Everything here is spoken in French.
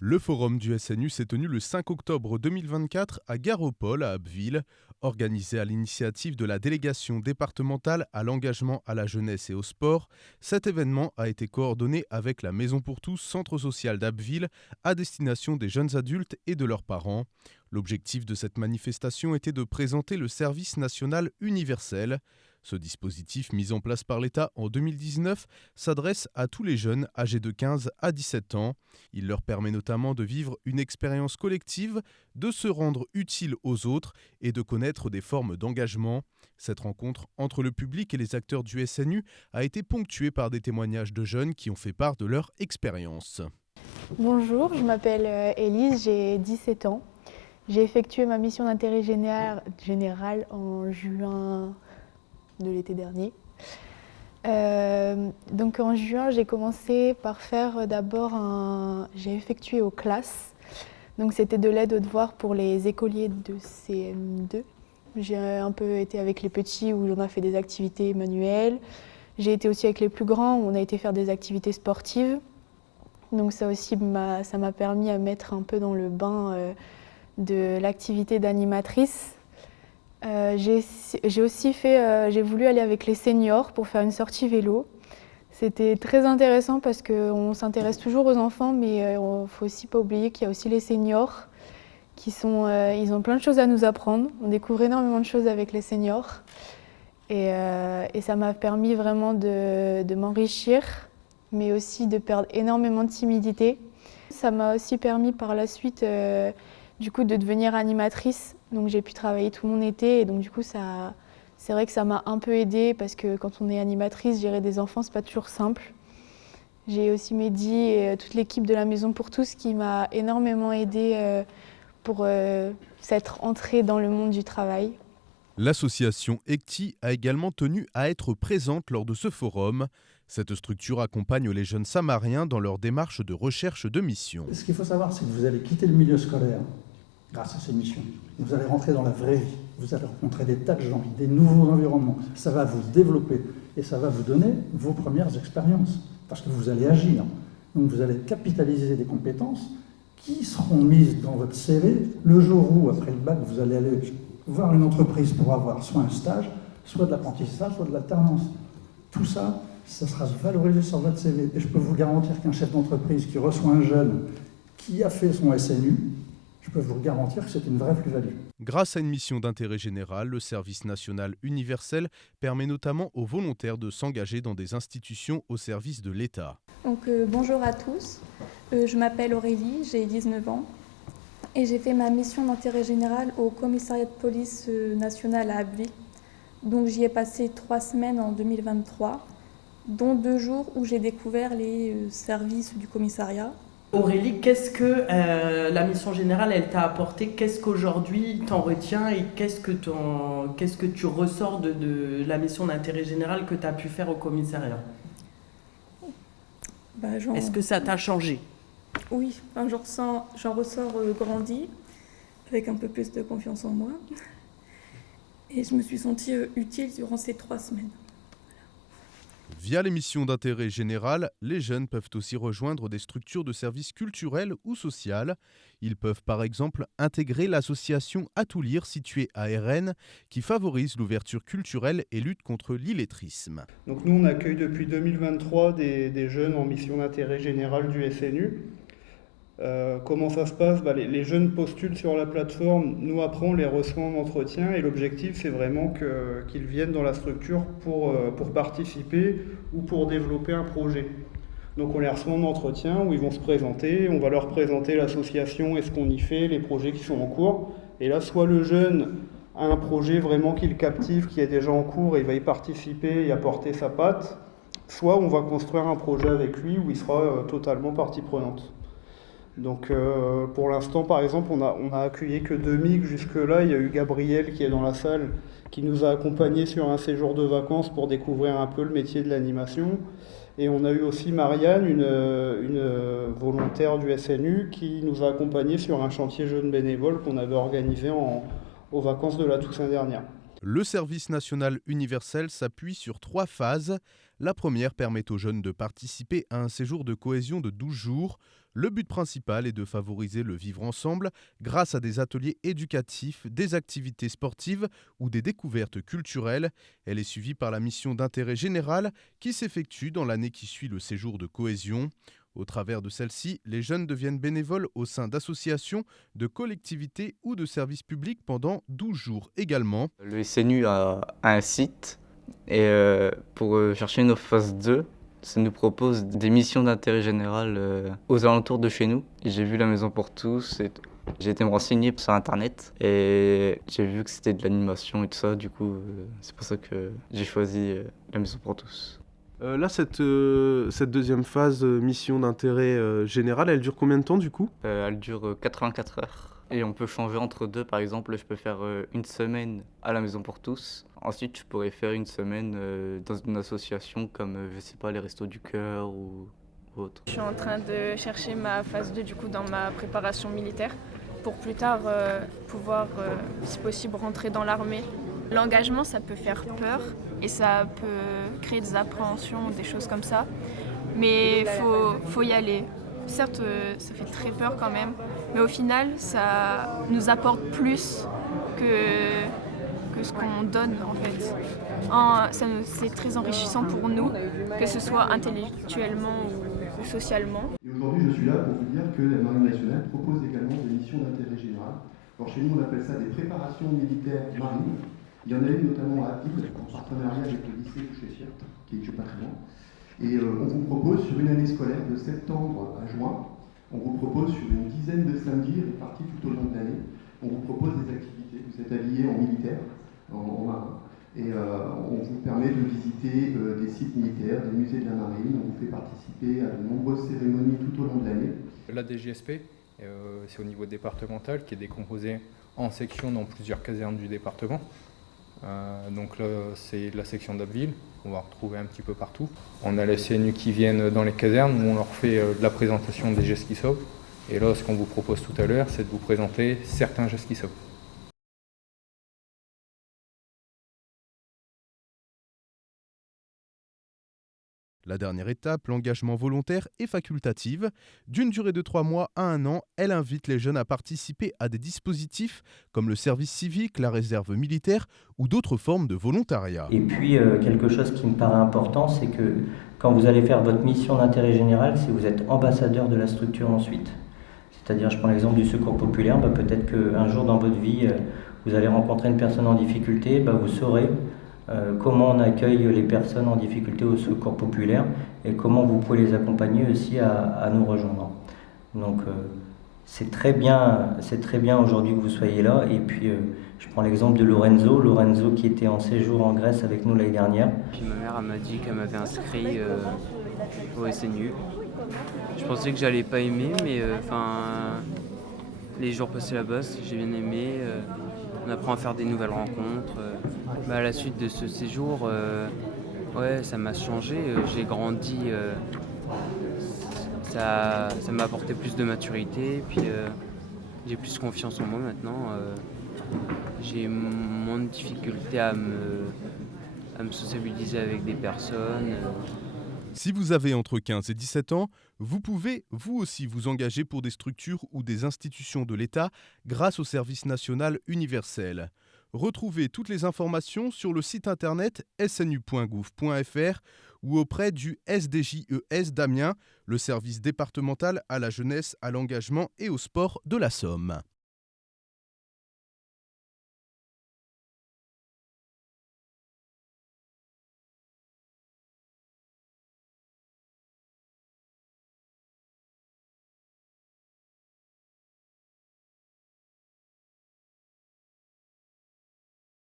Le forum du SNU s'est tenu le 5 octobre 2024 à Garopol, à Abbeville. Organisé à l'initiative de la délégation départementale à l'engagement à la jeunesse et au sport, cet événement a été coordonné avec la Maison pour tous, centre social d'Abbeville, à destination des jeunes adultes et de leurs parents. L'objectif de cette manifestation était de présenter le service national universel. Ce dispositif mis en place par l'État en 2019 s'adresse à tous les jeunes âgés de 15 à 17 ans. Il leur permet notamment de vivre une expérience collective, de se rendre utile aux autres et de connaître des formes d'engagement. Cette rencontre entre le public et les acteurs du SNU a été ponctuée par des témoignages de jeunes qui ont fait part de leur expérience. Bonjour, je m'appelle Élise, j'ai 17 ans. J'ai effectué ma mission d'intérêt général en juin de l'été dernier. Donc en juin, j'ai commencé par faire j'ai effectué aux classes. Donc c'était de l'aide aux devoirs pour les écoliers de CM2. J'ai un peu été avec les petits où on a fait des activités manuelles. J'ai été aussi avec les plus grands où on a été faire des activités sportives. Donc ça aussi, ça m'a permis à mettre un peu dans le bain de l'activité d'animatrice. J'ai voulu aller avec les seniors pour faire une sortie vélo. C'était très intéressant parce qu'on s'intéresse toujours aux enfants, mais il ne faut aussi pas oublier qu'il y a aussi les seniors ils ont plein de choses à nous apprendre. On découvre énormément de choses avec les seniors et ça m'a permis vraiment de m'enrichir, mais aussi de perdre énormément de timidité. Ça m'a aussi permis par la suite de devenir animatrice. Donc j'ai pu travailler tout mon été et donc du coup c'est vrai que ça m'a un peu aidée parce que quand on est animatrice, gérer des enfants, c'est pas toujours simple. J'ai aussi Mehdi et toute l'équipe de la Maison pour tous qui m'a énormément aidée pour s'être entrée dans le monde du travail. L'association ECTI a également tenu à être présente lors de ce forum. Cette structure accompagne les jeunes samariens dans leur démarche de recherche de mission. Ce qu'il faut savoir, c'est que vous allez quitter le milieu scolaire grâce à ces missions. Vous allez rentrer dans la vraie vie. Vous allez rencontrer des tas de gens, des nouveaux environnements. Ça va vous développer et ça va vous donner vos premières expériences parce que vous allez agir. Donc vous allez capitaliser des compétences qui seront mises dans votre CV le jour où, après le bac, vous allez aller voir une entreprise pour avoir soit un stage, soit de l'apprentissage, soit de l'alternance. Tout ça, ça sera valorisé sur votre CV. Et je peux vous garantir qu'un chef d'entreprise qui reçoit un jeune qui a fait son SNU, je peux vous garantir que c'est une vraie plus-value. Grâce à une mission d'intérêt général, le service national universel permet notamment aux volontaires de s'engager dans des institutions au service de l'État. Donc, bonjour à tous, je m'appelle Aurélie, j'ai 19 ans et j'ai fait ma mission d'intérêt général au commissariat de police national à Abbeville. Donc j'y ai passé 3 semaines en 2023, dont 2 jours où j'ai découvert les services du commissariat. Aurélie, qu'est-ce que la mission générale elle t'a apporté? Qu'est-ce qu'aujourd'hui t'en retiens et qu'est-ce que tu ressors de la mission d'intérêt général que tu as pu faire au commissariat? Est-ce que ça t'a changé? Oui, j'en ressors grandi, avec un peu plus de confiance en moi. Et je me suis sentie utile durant ces 3 semaines. Via les missions d'intérêt général, les jeunes peuvent aussi rejoindre des structures de services culturels ou sociales. Ils peuvent par exemple intégrer l'association À tout lire située à Rennes qui favorise l'ouverture culturelle et lutte contre l'illettrisme. Donc nous on accueille depuis 2023 des jeunes en mission d'intérêt général du SNU. Comment ça se passe? Les jeunes postulent sur la plateforme, nous après on les reçoit en entretien et l'objectif c'est vraiment qu'ils viennent dans la structure pour participer ou pour développer un projet. Donc on les reçoit en entretien où ils vont se présenter, on va leur présenter l'association et ce qu'on y fait, les projets qui sont en cours. Et là soit le jeune a un projet vraiment qui le captive, qui est déjà en cours et il va y participer et apporter sa patte, soit on va construire un projet avec lui où il sera totalement partie prenante. Donc pour l'instant, par exemple, on a accueilli que 2 MIG jusque-là. Il y a eu Gabriel qui est dans la salle, qui nous a accompagnés sur un séjour de vacances pour découvrir un peu le métier de l'animation. Et on a eu aussi Marianne, une volontaire du SNU, qui nous a accompagnés sur un chantier jeunes bénévoles qu'on avait organisé aux vacances de la Toussaint dernière. Le service national universel s'appuie sur 3 phases. La première permet aux jeunes de participer à un séjour de cohésion de 12 jours. Le but principal est de favoriser le vivre ensemble grâce à des ateliers éducatifs, des activités sportives ou des découvertes culturelles. Elle est suivie par la mission d'intérêt général qui s'effectue dans l'année qui suit le séjour de cohésion. Au travers de celle-ci, les jeunes deviennent bénévoles au sein d'associations, de collectivités ou de services publics pendant 12 jours également. Le SNU a un site et pour chercher nos phases 2, ça nous propose des missions d'intérêt général aux alentours de chez nous. J'ai vu la Maison pour tous et j'ai été me renseigner sur Internet et j'ai vu que c'était de l'animation et tout ça. Du coup, c'est pour ça que j'ai choisi la Maison pour tous. Là, cette deuxième phase, mission d'intérêt général, elle dure combien de temps du coup ? Elle dure 84 heures. Et on peut changer entre deux, par exemple, je peux faire une semaine à la Maison pour tous. Ensuite, je pourrais faire une semaine dans une association comme, je sais pas, les Restos du Cœur ou autre. Je suis en train de chercher ma phase 2 du coup dans ma préparation militaire pour plus tard pouvoir, si possible, rentrer dans l'armée. L'engagement, ça peut faire peur et ça peut créer des appréhensions, des choses comme ça. Mais faut y aller. Certes, ça fait très peur quand même, mais au final, ça nous apporte plus que ce qu'on donne en fait. C'est très enrichissant pour nous, que ce soit intellectuellement ou socialement. Et aujourd'hui, je suis là pour vous dire que la Marine nationale propose également des missions d'intérêt général. Alors chez nous, on appelle ça des préparations militaires marines. Il y en a une notamment à Abbeville, en partenariat avec le lycée Couché-Sir, qui est pas très loin. Et on vous propose sur une année scolaire de septembre à juin, on vous propose sur une dizaine de samedis répartis tout au long de l'année, on vous propose des activités. Vous êtes habillés en militaire, en marin, et on vous permet de visiter des sites militaires, des musées de la marine, on vous fait participer à de nombreuses cérémonies tout au long de l'année. La DGSP, c'est au niveau départemental, qui est décomposé en sections dans plusieurs casernes du département. Donc là, c'est la section d'Abbeville, on va retrouver un petit peu partout. On a les CNU qui viennent dans les casernes où on leur fait de la présentation des gestes qui sauvent. Et là, ce qu'on vous propose tout à l'heure, c'est de vous présenter certains gestes qui sauvent. La dernière étape, l'engagement volontaire est facultative. D'une durée de 3 mois à 1 an, elle invite les jeunes à participer à des dispositifs comme le service civique, la réserve militaire ou d'autres formes de volontariat. Et puis, quelque chose qui me paraît important, c'est que quand vous allez faire votre mission d'intérêt général, c'est que vous êtes ambassadeur de la structure ensuite. C'est-à-dire, je prends l'exemple du secours populaire, peut-être qu'un jour dans votre vie, vous allez rencontrer une personne en difficulté, vous saurez comment on accueille les personnes en difficulté au secours populaire et comment vous pouvez les accompagner aussi à nous rejoindre. Donc c'est très bien aujourd'hui que vous soyez là. Et puis je prends l'exemple de Lorenzo qui était en séjour en Grèce avec nous l'année dernière. Puis ma mère elle m'a dit qu'elle m'avait inscrit au SNU. Je pensais que j'allais pas aimer, mais les jours passés là-bas, j'ai bien aimé. On apprend à faire des nouvelles rencontres. À la suite de ce séjour, ça m'a changé. J'ai grandi. Ça m'a apporté plus de maturité. Puis j'ai plus confiance en moi maintenant. J'ai moins de difficulté à me sociabiliser avec des personnes. Si vous avez entre 15 et 17 ans, vous pouvez vous aussi vous engager pour des structures ou des institutions de l'État grâce au service national universel. Retrouvez toutes les informations sur le site internet snu.gouv.fr ou auprès du SDJES d'Amiens, le service départemental à la jeunesse, à l'engagement et au sport de la Somme.